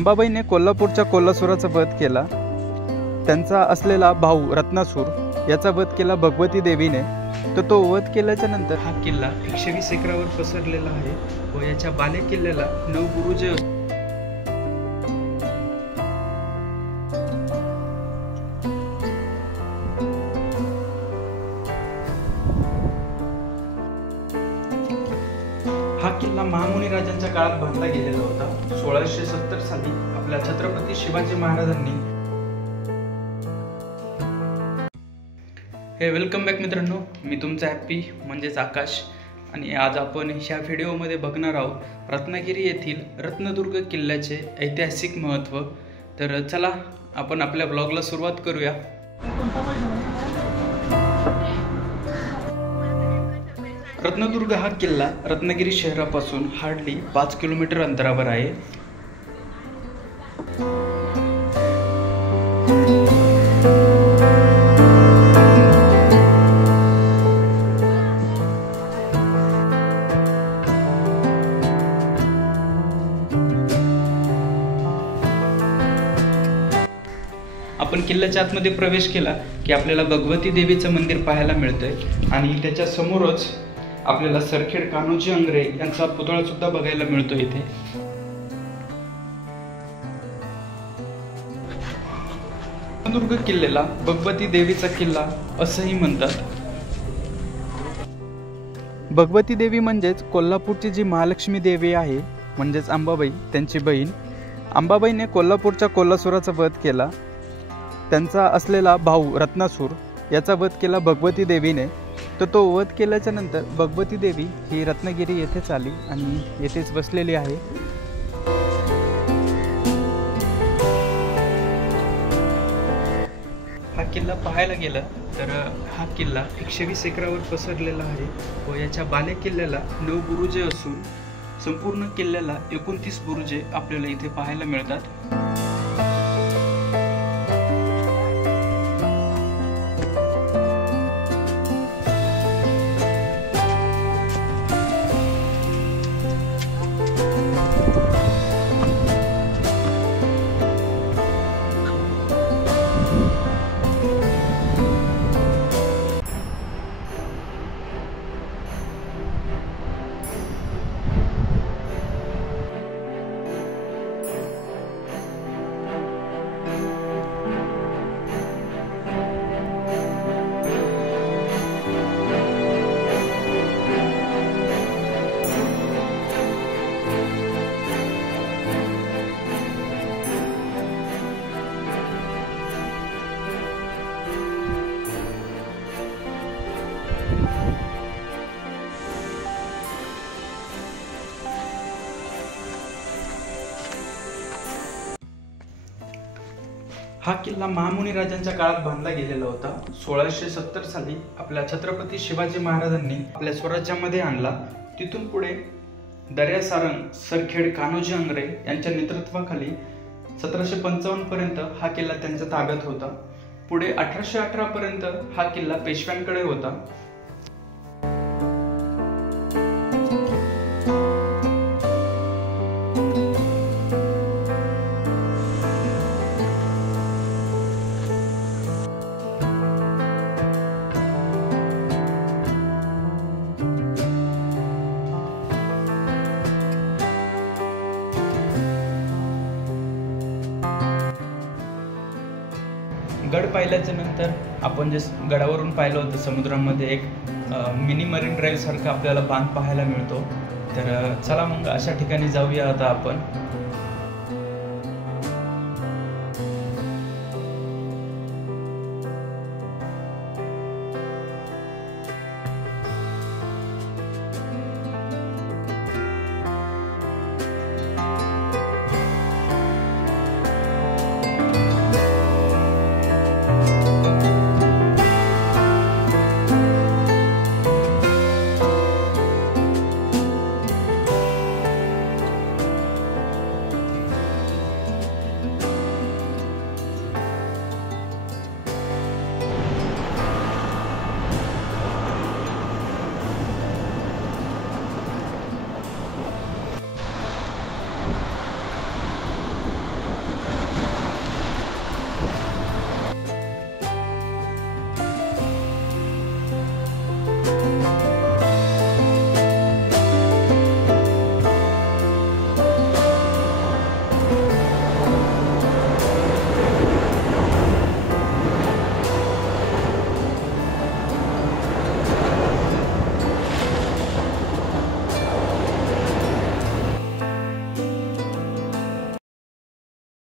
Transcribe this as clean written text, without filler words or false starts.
अंबाबाईने कोल्हापूरच्या कोल्हासुराचा वध केला. त्यांचा असलेला भाऊ रत्नासूर याचा वध केला भगवती देवीने. तर तो वध केल्याच्या नंतर हा किल्ला 120 एकरावर पसरलेला आहे व याच्या बाले किल्ल्याला 9 बुरुजे हा किल्ला महामुनी राजांच्या काळात बांधला गेलेला होता. 1670 साली आपल्या छत्रपती शिवाजी महाराजांनी. वेलकम बॅक मित्रांनो, मी तुमचा हॅप्पी म्हणजेच आकाश. आणि आज आपण ह्या व्हिडिओमध्ये बघणार आहोत रत्नागिरी येथील रत्नदुर्ग किल्ल्याचे ऐतिहासिक महत्त्व. तर चला आपण आपल्या ब्लॉगला सुरुवात करूया. रत्नदुर्ग हा किल्ला रत्नागिरी शहरापासून हार्डली 5 किलोमीटर अंतरावर आहे. आपण किल्ल्याच्या आतमध्ये प्रवेश केला की आपल्याला भगवती देवीचं मंदिर पाहायला मिळतंय आणि त्याच्या समोरच आपल्याला सरखेड कान्होजी आंग्रे यांचा पुतळा सुद्धा बघायला मिळतो इथे. रत्नदुर्ग किल्ल्याला भगवती देवीचा किल्ला असंही म्हणतात. भगवती देवी म्हणजेच कोल्हापूरची जी महालक्ष्मी देवी आहे म्हणजेच अंबाबाई त्यांची बहीण. अंबाबाईने कोल्हापूरच्या कोल्हासुराचा वध केला. त्यांचा असलेला भाऊ रत्नासूर याचा वध केला भगवती देवीने. तर तो वध केल्याच्या नंतर भगवती देवी ही रत्नागिरी येथेच आली आणि येथेच बसलेली आहे. हा किल्ला पाहायला गेला तर हा किल्ला 120 एकरावर पसरलेला आहे व याच्या बाले किल्ल्याला 9 बुरुजे असून संपूर्ण किल्ल्याला 29 बुरुजे आपल्याला इथे पाहायला मिळतात. हा किल्ला महामुनी राजांच्या काळात बांधला गेलेला होता. 1670 साली आपल्या छत्रपती शिवाजी महाराजांनी आपल्या स्वराज्यामध्ये आणला. तिथून पुढे दर्या सारंग सरखेड कान्होजी आंग्रे यांच्या नेतृत्वाखाली 1755 पर्यंत हा किल्ला त्यांच्या ताब्यात होता. पुढे 1818 पर्यंत हा किल्ला पेशव्यांकडे होता. गड पाहिल्याच्या नंतर आपण जे गडावरून पाहिलं होतं समुद्रामध्ये एक मिनी मरीन ड्राईव्ह सारखा आपल्याला बांध पाहायला मिळतो. तर चला मग अशा ठिकाणी जाऊया आता आपण.